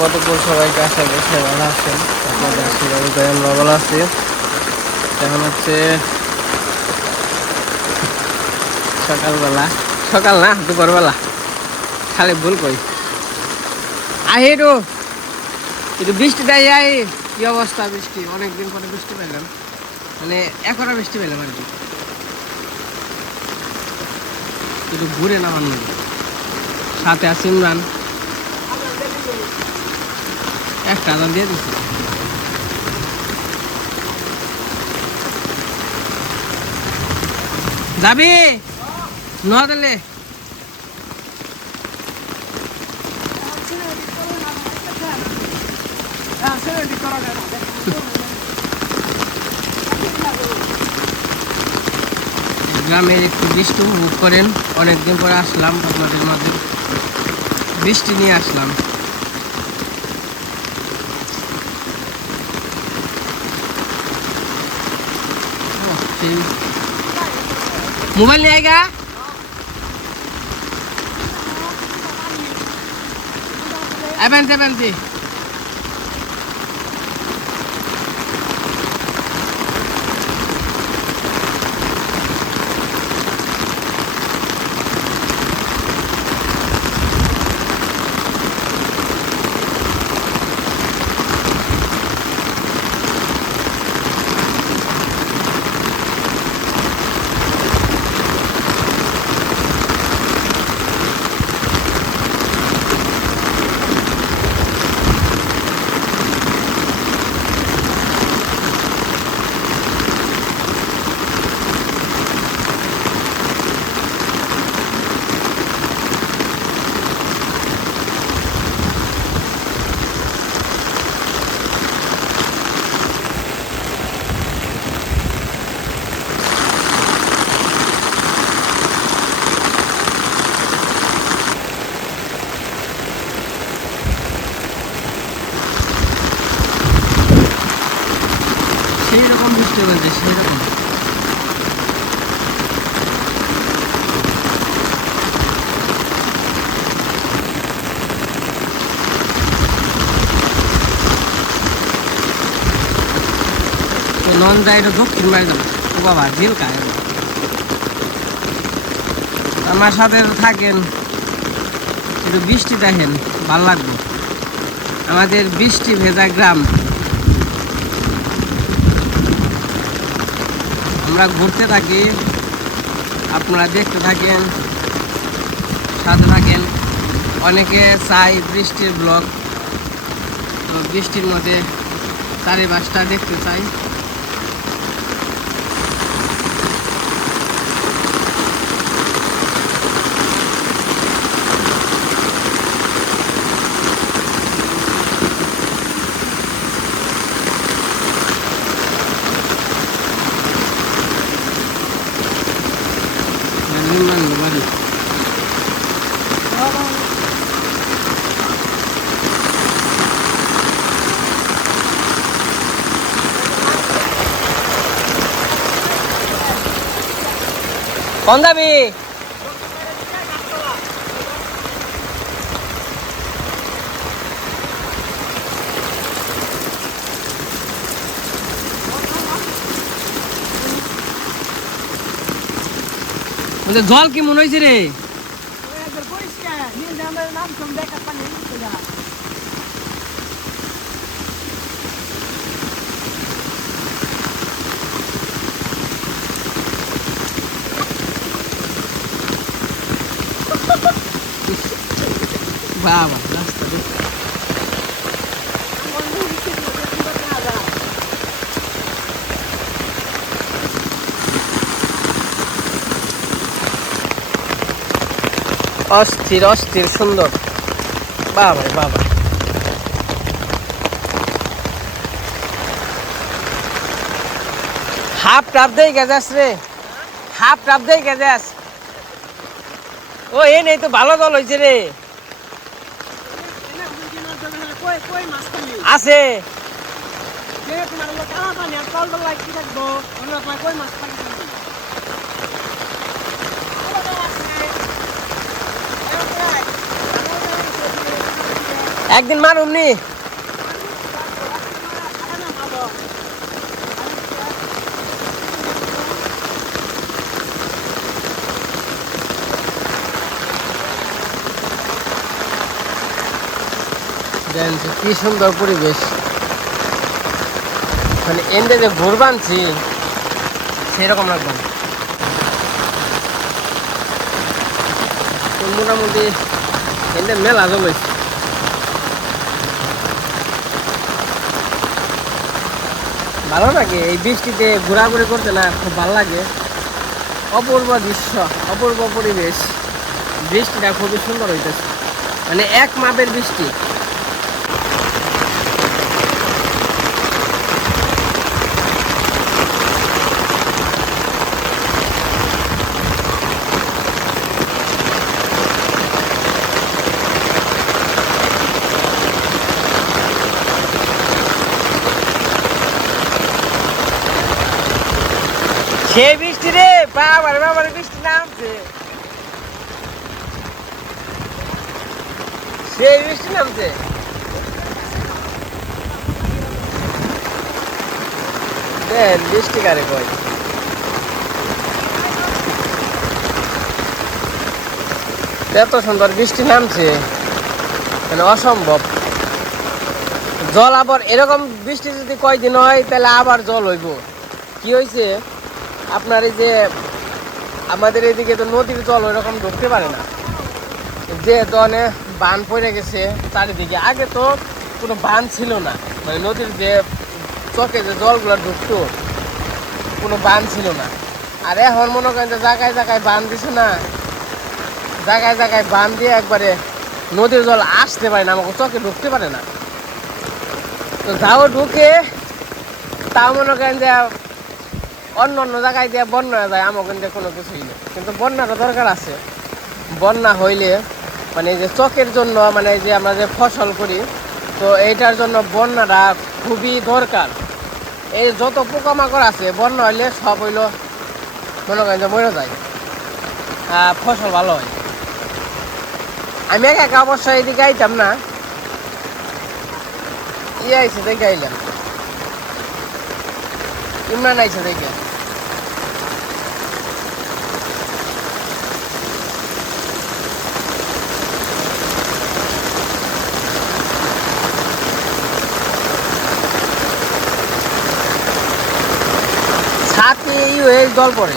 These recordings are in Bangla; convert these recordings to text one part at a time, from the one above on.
কতক্ষণ সবাইকে আশা করি সবাই ভালো আছেন। আপনাদের আশীর্বাদে আমরা ভালো আছি। এখন হচ্ছে সকালবেলা, সকাল না দুপুরবেলা, খালি ভুল কই আহি একটু বৃষ্টি দেয় আই। কি অবস্থা বৃষ্টি, অনেকদিন পরে বৃষ্টি পেলাম, মানে এখনো বৃষ্টি পেলাম আর কি। একটু ঘুরে নামান সাথে আছে ইমরান, একটা আদান দিয়ে দিচ্ছি। যাবি নোয়াখালী? গ্রামের একটু বৃষ্টি উপভোগ করেন। অনেকদিন পরে আসলাম আপনাদের মাঝে, বৃষ্টি নিয়ে আসলাম। মোবাইল নিয়ে আएगा এভেন্টি সেই রকম বৃষ্টি বলছে, সেই রকম। নন যায় দক্ষিণ মারি যাবো ও বাবা, জেল খায়। আমার সাথে থাকেন, একটু বৃষ্টি দেখেন, ভাল লাগবে। আমাদের বৃষ্টি ভেজা গ্রাম, আমরা ঘুরতে থাকি, আপনারা দেখতে থাকেন, সাথে থাকেন। অনেকে চাই বৃষ্টির ব্লগ, তো বৃষ্টির মধ্যে চারিপাশটা দেখতে চাই। কোন যাবি? জল কি মনে হয়েছে রে? বাবা রাস্তা দেখ, অস্থির অস্থির সুন্দর। বাবা বাবা, হাফ টাপ দেই গেছাস রে, হাফ টাপ দেই গেছাস। ও এ নেই তো, ভালো জল হয়েছে রে। আছে একদিন মারুম নি। কি সুন্দর পরিবেশ, মানে এন্ডে যে ঘুর বানছি সেরকম লাগবে। মোটামুটি এন্ডে মেলা জমেছে। ভালো লাগে এই বৃষ্টিতে ঘোরাঘুরি করতে, না খুব ভালো লাগে। অপূর্ব দৃশ্য, অপূর্ব পরিবেশ। বৃষ্টিটা খুবই সুন্দর হইতেছে, মানে এক মাপের বৃষ্টি। সেই বৃষ্টি রে, বাবার বাবার বৃষ্টি নামছে, সেই বৃষ্টি নামছে। বৃষ্টি কারে কয়, এত সুন্দর বৃষ্টি নামছে, মানে অসম্ভব। জল আবার এরকম বৃষ্টি যদি কয়দিন হয় তাহলে আবার জল হইব। কি হয়েছে আপনার, এই যে আমাদের এদিকে তো নদীর জল ওইরকম ঢুকতে পারে না, যে দনে বান পড়ে গেছে চারিদিকে। আগে তো কোনো বান ছিল না, মানে নদীর যে চকে যে জলগুলো ঢুকতো কোনো বান ছিল না। আর এখন মনে করেন যে জায়গায় জায়গায় বান দিছে না, জায়গায় জায়গায় বান দিয়ে একবারে নদীর জল আসতে পারে না, আমাকে চকে ঢুকতে পারে না। তো যাও ঢুকে, তাও মনে করেন যে অন্য অন্য জায়গায় দিয়ে বন্যা যায়, আমার কিন্তু কোনো কিছুই নেই। কিন্তু বন্যাটা দরকার আছে। বন্যা হইলে মানে এই যে চকের জন্য, মানে এই যে আমরা যে ফসল করি, তো এইটার জন্য বন্যাটা খুবই দরকার। এই যত পোকামাকড় আছে বন্যা হইলে সব হইল মনে করেন যে মরে যায়, ফসল ভালো হয়। আমি একা অবশ্যই এদিকে আইতাম না, আইসে দেখে আইলাম, ইমরান আইসে দেখে। ছাতি হয়ে জল পড়ে।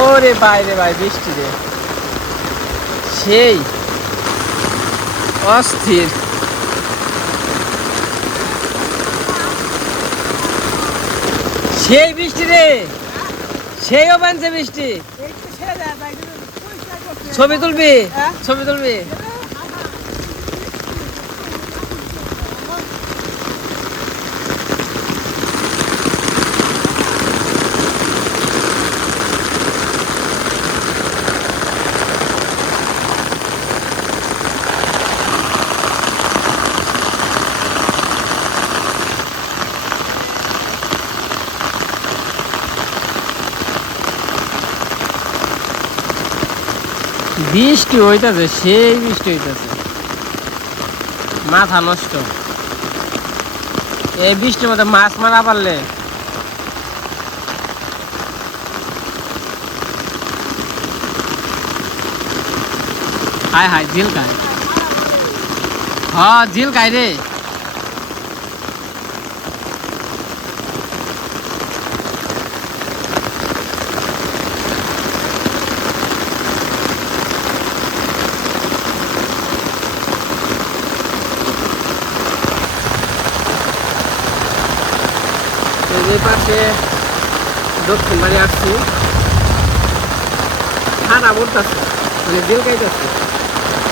ওরে বাইরে ভাই, বৃষ্টি রে, সেই অস্থির। সেই বৃষ্টি রে, সেই বানছে বৃষ্টি। ছবি তুলবি, ছবি তুলবি। বৃষ্টি হইতেছে, সেই বৃষ্টি হইতেছে, মাথা নষ্ট। এই বৃষ্টির মধ্যে মাছ মারা পারলে হায় হায়, ঝিল খায়। হ্যাঁ ঝিল খায় রে। এই পাশে দক্ষিণ বাড়ি আসছি, ঠান্ডা পড়তেছে, মানে দিল খাইতেছে।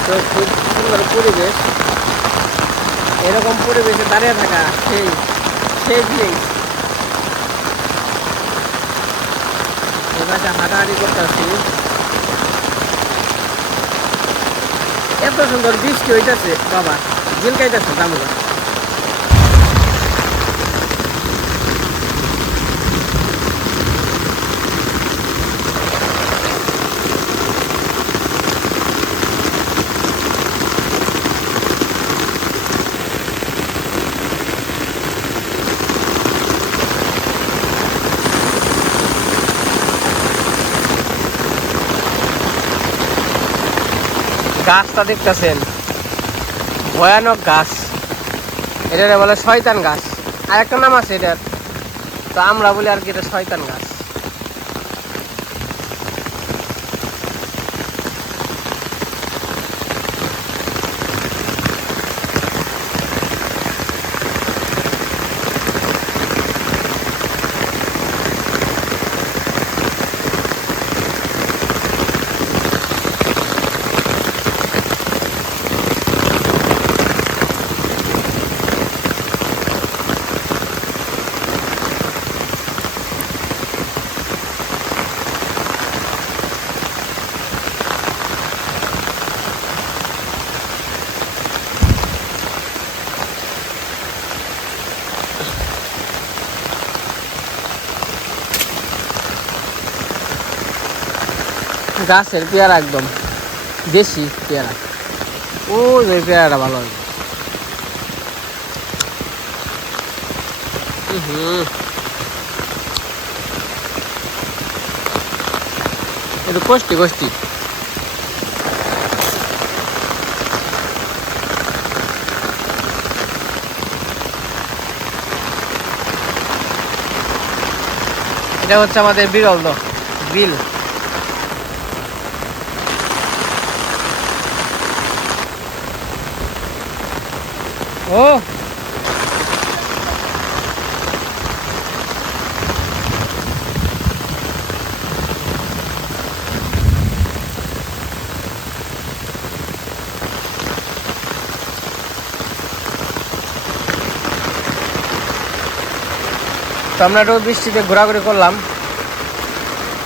তো খুব সুন্দর পরিবেশ, এরকম পরিবেশে দাঁড়িয়ে থাকা সেই সেই ফিলিংস। গাছে হাঁটাহাঁটি করতেছি। এত সুন্দর বৃষ্টি হইতেছে বাবা, ঝিলকাইতেছে জামুগা। গাছটা দেখতেছেন, ভয়ানক গাছ। এটা বলে শয়তান গাছ, আর একটা নাম আছে এটার, তো আমরা বলি আর কি এটা শয়তান গাছ। গাছের পেয়ারা একদম দেশি পেয়ারা, ওই ওই পেয়ারাটা ভালো হয়। একটু কষ্টি কষ্টি। এটা হচ্ছে আমাদের বিরল বিল। ও তো আমরা একটু বৃষ্টিতে ঘোরাঘুরি করলাম,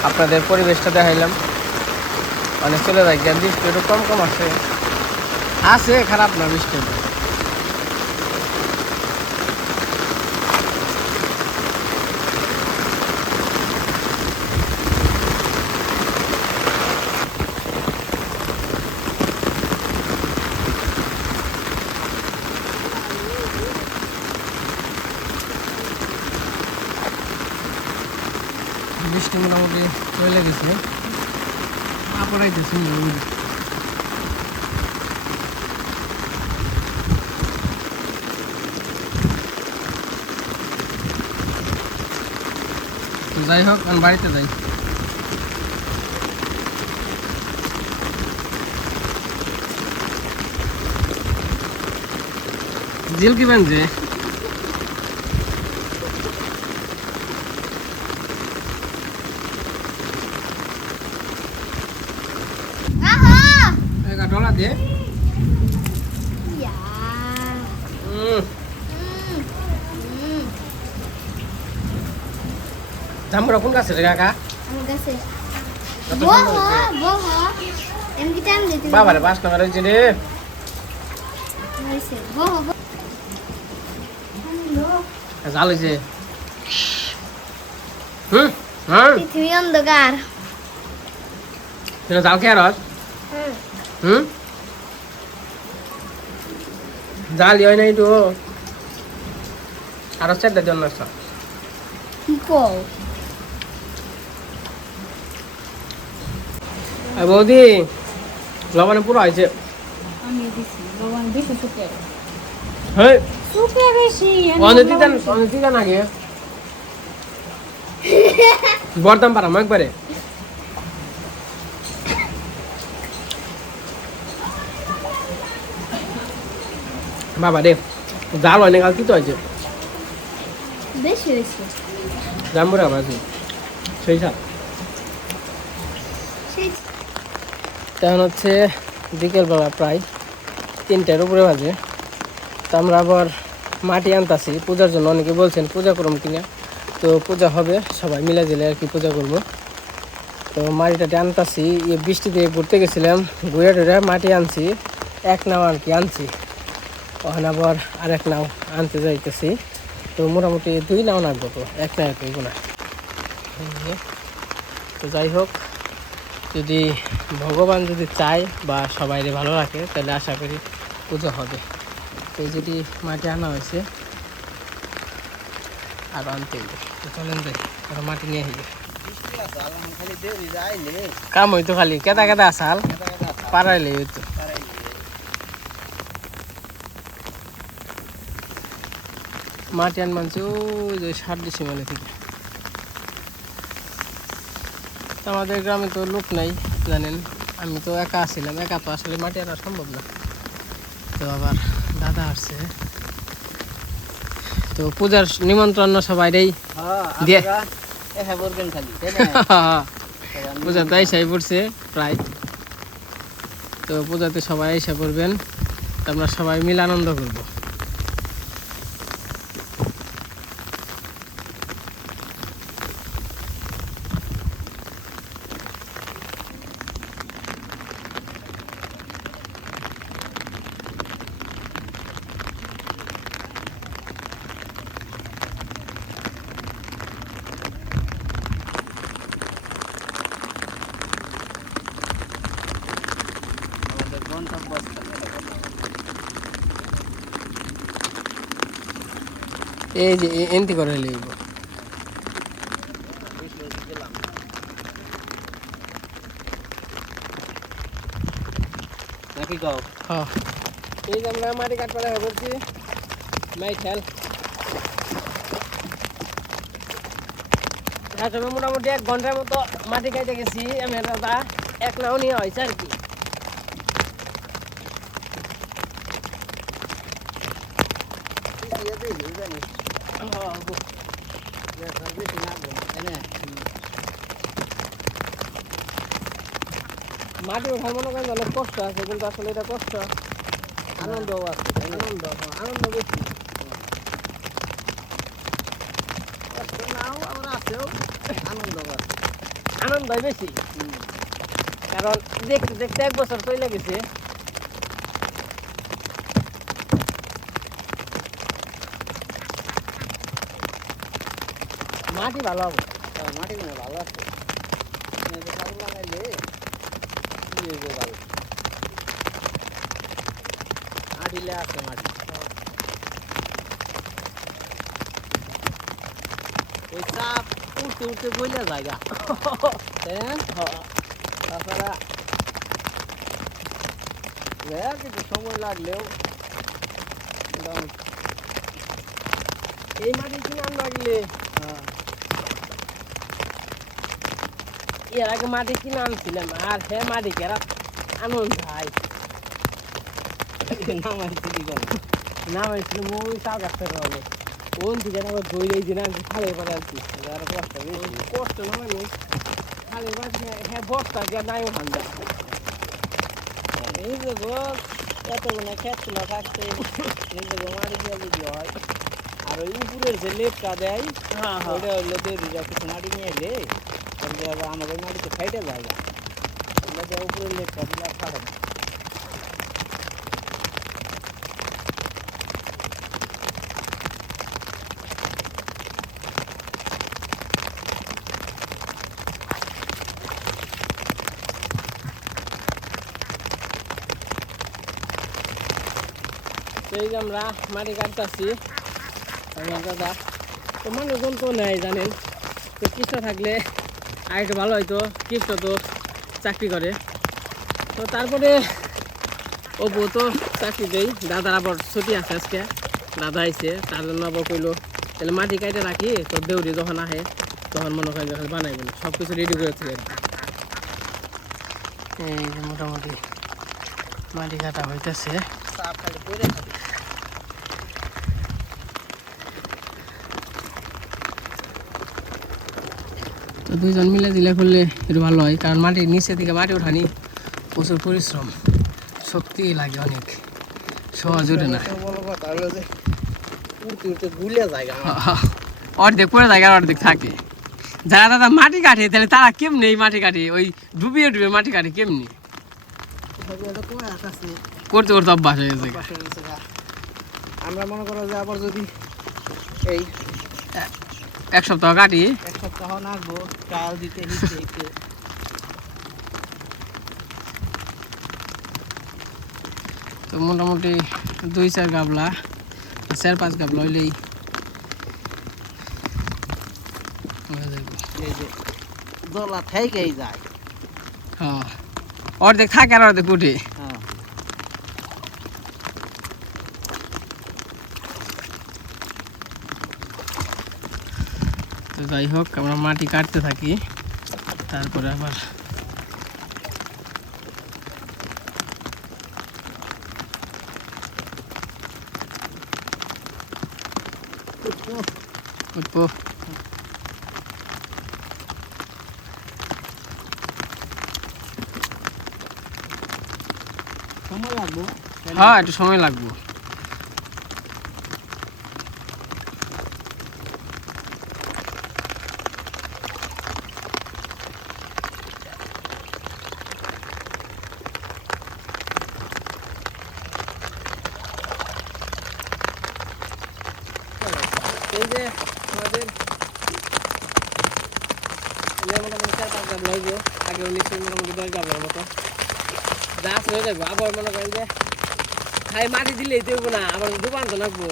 আপনাদের পরিবেশটা দেখাইলাম। মানে চলে যাই, বৃষ্টি একটু কম কম আছে, খারাপ না বৃষ্টি। বৃষ্টি মোটামুটি চলে গেছে, পড়াইতেছি। যাই হোক, আমি বাড়িতে যাই। জিল কি বানছে? ডলা দে। জামুরা কোন গাছে রে কাকা? আমার গাছে। বাবারে বাস না রয়েছে রে। জাল হয়েছে। পৃথিবী অন্ধকার। জাল খেয়ে রস? জাল হয় না একটু, আরো চারটা জন্য বৌদি লবণে পুরো হয়েছে। বরদাম পারাম একবারে। বাবা রে, জাল হয় না, কাল কি তো হয়েছে বেশি হয়েছে। জাম্বুরা বাজে সেই সাপ। তখন হচ্ছে বিকেলবেলা প্রায় 3টার উপরে বাজে। তো আমরা আবার মাটি আনতাছি পূজার জন্য। অনেকে বলছেন পূজা করুম কিনা, তো পূজা হবে, সবাই মিলে দিলে আর কি পূজা করবো। তো মাটিটা টানতাছি, বৃষ্টিতে ঘুরতে গেছিলাম, ঘুরে টুরে মাটি আনছি, এক নাও আর কি আনছি, ওখানে আবার আরেক নাও আনতে যাইতেছি। তো মোটামুটি 2 নাও নাকবো, তো এক নাও কইব না। তো যাই হোক, যদি ভগবান যদি চায় বা সবাই ভালো রাখে তাহলে আশা করি পুজো হবে। তো যদি মাটি আনা হয়েছে আর আনতে হইবে, তো চলেন যাই, আর মাটি নিয়ে আসবে। কাম হইতো খালি কেদা কেদা আসাল পারাইলে হইতো। মাটি আন মানছে ওই যে 7 মানে থেকে। আমাদের গ্রামে তো লোক নাই জানেন, আমি তো একা আসছিলাম, একা তো আসলে মাটি আনা সম্ভব না। তো আবার দাদা আসছে, তো পূজার নিমন্ত্রণ সবাইরেই দিয়ে পূজা তো এসে পড়ছে প্রায়। তো পূজাতে সবাই এসে পড়বেন, আমরা সবাই মিলে আনন্দ করব। এই যে এন্টি করে লইব নাকি গাও। হ্যাঁ, এই যে আমরা মাটি কাটতে দেখা করছি, মাই খেল এখন মোটামুটি 1 ঘন্টার মতো মাটি কাটে গেছি আমি, দাদা এক নাও নিয়ে হয়েছে আর কি। মাটি ওঠার মনে করেন অনেক কষ্ট আছে, কিন্তু আসলে এটা কষ্ট আনন্দও আছে, আনন্দ বেশি, আনন্দই বেশি। কারণ দেখতে দেখতে 1 বছর চলে গেছে। মাটি ভালো হবে, মাটি ভালো আছে, লাগাইলে ভালো আড়িলে আছে মাটি। ওই চাপ উঠতে উঠতে বইলে জায়গা, তাছাড়া কিছু সময় লাগলেও এই মাটি কিনে আনতে লাগলে এর আগে মাটি কিনে আনছিলাম, আর হ্যাঁ মাটি কেরা আনন্দ ভাই নামাইছিলাম ওই চা গাছটা হবে ওন থেকে আবার দৌড়ে যে না খালে পরে আনছি, আর কষ্ট কষ্ট না মানে খালে হ্যাঁ বস্তা দিয়ে নাই ওখান যা এই যে এতগুলো খেত ছিল থাকতে মাটি দিয়ে যদি হয়। আর ওই উপরের যে লেপটা দেয় ওটা হইলে দেরি যা কিছু মাটি নিয়ে এলে আমাদের মাটিতে ফাইটে যায়, উপরের লেপটা দিলে আর পারে না। এই যে আমরা মাটি কাটতেছি দাদা, তো মানুষজন তো নেই জানেন, তো কৃষ্ণ থাকলে আর একটু ভালো হয়তো। কৃষ্ণ তো চাকরি করে, তো তারপরে ও বউ তো চাকরি দেই, দাদার আবার ছুটি আছে আজকে, দাদা আইছে তার জন্য আবার কইলো তাহলে মাটি কাটে রাখি, তো দেউরি যখন আহে তখন মনে করেন যখন বানাইবেন সব কিছু রেডি করে থাকে। এই যে মোটামুটি মাটি কাটা হইতেছে। তো 2 জন মিলে দিলে করলে একটু ভালো হয়, কারণ মাটির নিচে থেকে মাটি ওঠানি প্রচুর পরিশ্রম, শক্তি লাগে অনেক, সহজ ওঠে না। অর্ধেক পরে জায়গা অর্ধেক থাকে, যারা দাদা মাটি কাটে তাহলে তারা কেমনি এই মাটি কাটে ওই ডুবিয়ে ডুবিয়ে মাটি কাটে কেমনি করতে করতে অভ্যাস হয়ে গেছে আমরা মনে করো যে আবার যদি এই এক সপ্তাহ কাটি এক সপ্তাহ নাচবো চাল দিতে হিতে হিতে তো মোটামুটি 2-4 গাবলা 4-5 গাবলা হইলেই এই যে দলা থেকেই যায় হ্যাঁ অর্ধেক থাকে আর অর্ধেক উঠে হ্যাঁ তো যাই হোক আমরা মাটি কাটতে থাকি তারপরে আবার উঠবো সময় লাগবো হ্যাঁ একটু সময় লাগবে এই যে আমাদের মোটামুটি 4-5 গাবলা হইব আগে নিচে মোটামুটি 10 গাবলার মতো গাছ হয়ে যাবো আবার মনে করেন যে খাই মাটি দিলেই দেবো না আবার দোকান তো লাগবো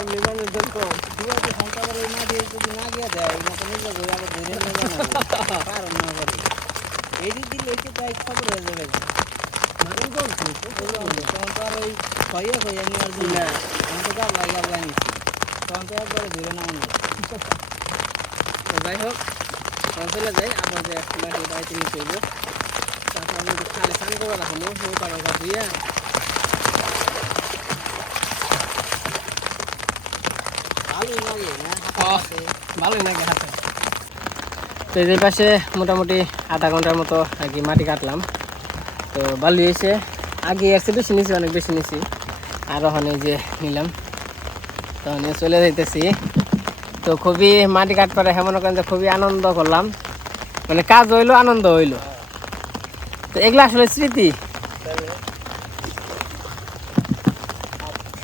এমনি মানুষজন কম দুয়াতে সংখ্যা করে এই মাটি যদি না গিয়ে দেয় এই মতো নিজে করে আবার ধরে নিয়ে জানাবো কারণ না করে এই দিলে এসে তাই খবর হয়ে যাবে মানুষ কম তখন তো আর ওই খয়ে খয়ে নেওয়ার জন্য না আমি তো গাবলাই গাবলাই নিচ্ছি তখন তো একবারে ধরে নেওয়া নেই তো যাই হোক তখন চলে যাই আবার যে মাটি বাড়িতে নিতে হইব তারপর আমি একটু খালি স্নান করবো রাখবো নৌকা নৌকা দিয়ে ভালোই লাগে না ভালোই নাকি হাতে তো এই পাশে মোটামুটি আধা ঘন্টার মতো আর কি মাটি কাটলাম তো ভালো হয়েছে আগে আসছে বেশি নিছি অনেক বেশি নিছি আর ওখানে যে নিলাম তো নিয়ে চলে যাইতেছি তো খুবই মাটি কাটপারে মনে করেন যে খুবই আনন্দ করলাম মানে কাজ হইলো আনন্দ হইলো তো এগুলো আসলে স্মৃতি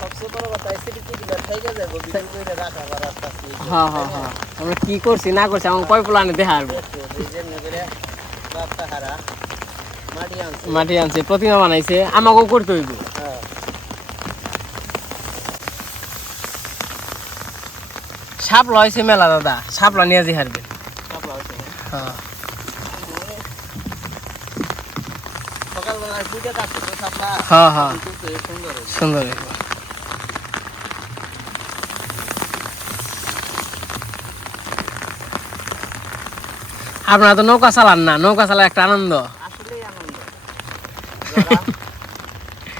সবচেয়ে বড় কথা স্মৃতিগুলো থেকে যাবো বিশেষ করে রাখা করার কাছে হ্যাঁ হ্যাঁ হ্যাঁ আমরা কি করছি না করছি আমার কয় প্লানে দেখা আসবো রাস্তা হারা মাটি আনছে মাটি আনছে প্রতিমা বানাইছে আমাকেও করতে হইব হ্যাঁ সাপলা হয়েছে মেলা দাদা সাপলা নিয়ে যে হারবেন হ্যাঁ সকালবেলায় পূজা থাকতো তো সাপলা হ্যাঁ হ্যাঁ সুন্দর সুন্দর হইব আপনারা তো নৌকা চালান না নৌকা চালার একটা আনন্দ আসলেই আনন্দ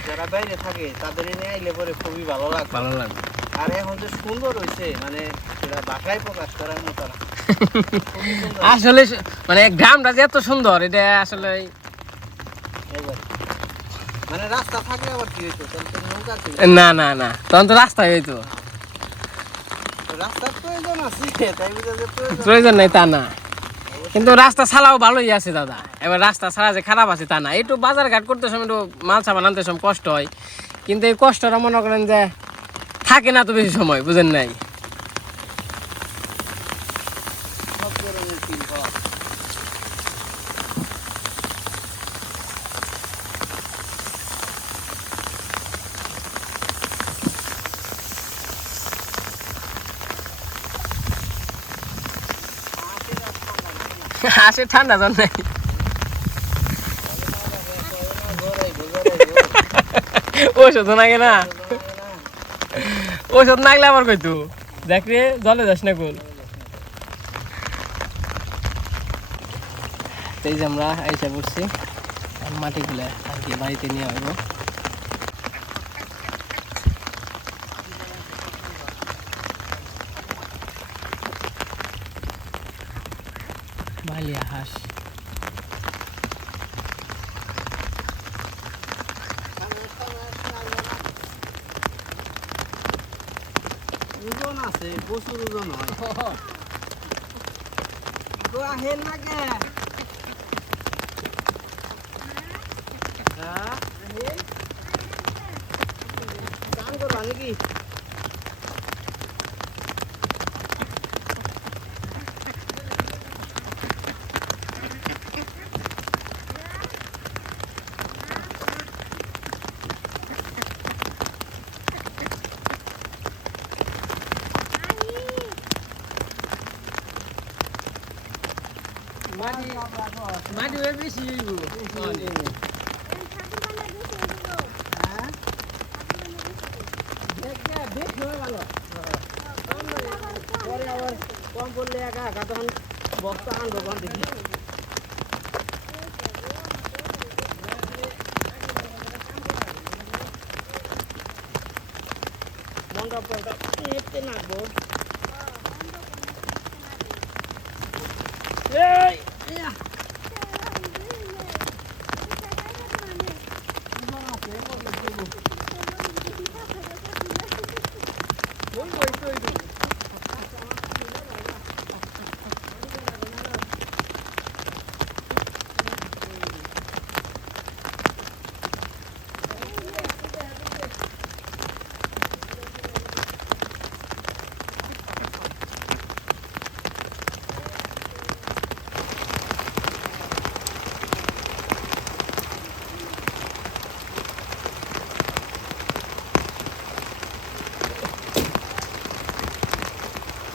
যারা বাইরে থাকে তাদের এনে আইলে পরে খুবই ভালো লাগে ভালো লাগবে আর এখন যে সুন্দর হয়েছে মানে সেটা ভাষায় প্রকাশ করার মতো না খুবই সুন্দর আসলে মানে গ্রামটা যে এত সুন্দর এটা আসলে একবার মানে রাস্তা থাকলে আবার কি হইতো তখন তো নৌকা ছিল না না না তখন তো রাস্তায় হইতো রাস্তার প্রয়োজন আছে তাই বুঝা যে প্রয়োজন প্রয়োজন নাই তা না কিন্তু রাস্তা ছাড়াও ভালোই আছে দাদা এবার রাস্তা ছাড়া যে খারাপ আছে তা না একটু বাজার ঘাট করতে সময় একটু মাল সামান আনতে সময় কষ্ট হয় কিন্তু এই কষ্টটা মনে করেন যে থাকে না তো বেশি সময় বুঝেন নাই সব ধরনের ফিল পাওয়া যায়। আসে ঠান্ডা জন নাই ওষুধ নাগে না ওষুধ নাগলে আবার কইতো দেখ রে জলে যাস না কোল এই যে আমরা আইসা পড়ছি মাটিগুলা আর কি বাড়িতে নিয়ে হইব বালিয়া হাঁস ওজন আছে প্রচুর ওজন হয় তো আহেন না কে আহেন কাম করবা নাকি মাটি বেশি পরে আবার কম পড়লে একা একা তখন বস্তা আনবো কম দেখি মন্ডপটা হেঁটে নাকবো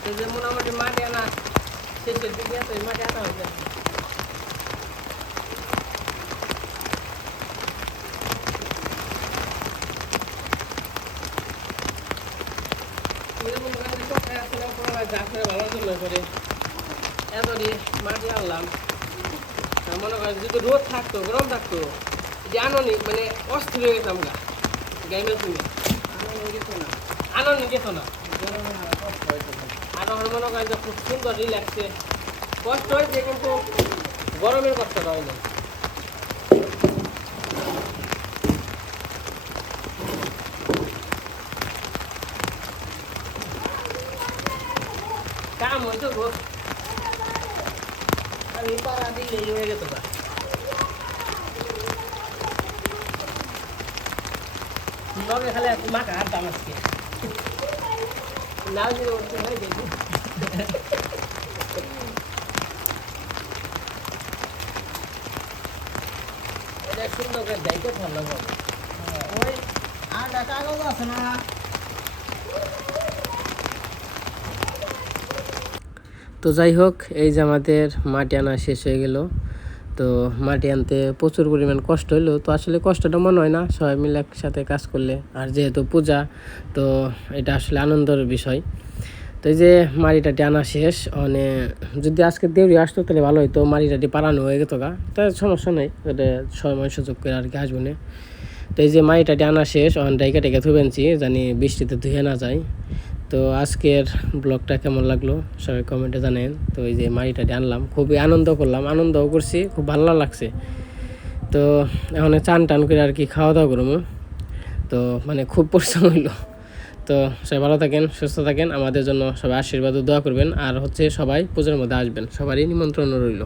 এই যে মোটামুটি মাটি আনা শেষের দিকে তো এই মাটি আনা হয়েছে মাটি আনলাম মনে করেন যদি রোদ থাকতো গরম থাকতো যে আনন্দ মানে অস্থির হয়ে গেতাম গা গাইমের সঙ্গে আনন্দ গেত না আর আমার মনে করেন যে খুব সুন্দর রিল্যাক্সে কষ্ট হয়েছে কিন্তু গরমের কষ্টটা হয় না কাম হয়তো গো আর এই পাড়া দিলে হয়ে যেত না লগে খালি মাথা হাঁটতাম আজকে নাও যে উঠতে হয় দেখি এটা সুন্দর করে দেখতে ভালো হবে ওই আটা কাগজ আছে না তো যাই হোক এই যে আমাদের মাটি আনা শেষ হয়ে গেল তো মাটি আনতে প্রচুর পরিমাণ কষ্ট হলো তো আসলে কষ্টটা মনে হয় না সবাই মিলে একসাথে কাজ করলে আর যেহেতু পূজা তো এটা আসলে আনন্দের বিষয় তো এই যে মাটিটাটি আনা শেষ মানে যদি আজকে দেরি আসতো তাহলে ভালো হতো মাটিটাটি পারানো হয়ে গেতো গা তাই সমস্যা নেই এটা সময় সুযোগ করে আর কি আসবো না তো এই যে মাটিটাটি আনা শেষ ডাইকা টেকে থুবেনছি জানি বৃষ্টিতে ধুয়ে না যায় তো আজকের ব্লগটা কেমন লাগলো সবাই কমেন্টে জানেন তো এই যে মাটিটাটি আনলাম খুবই আনন্দ করলাম আনন্দও করছি খুব ভালো লাগছে তো এখন চান টান করে আর কি খাওয়া দাওয়া করবো তো মানে খুব পরিশ্রম হইলো তো সবাই ভালো থাকেন সুস্থ থাকেন আমাদের জন্য সবাই আশীর্বাদ ও দোয়া করবেন আর হচ্ছে সবাই পূজার মধ্যে আসবেন সবারই নিমন্ত্রণ রইল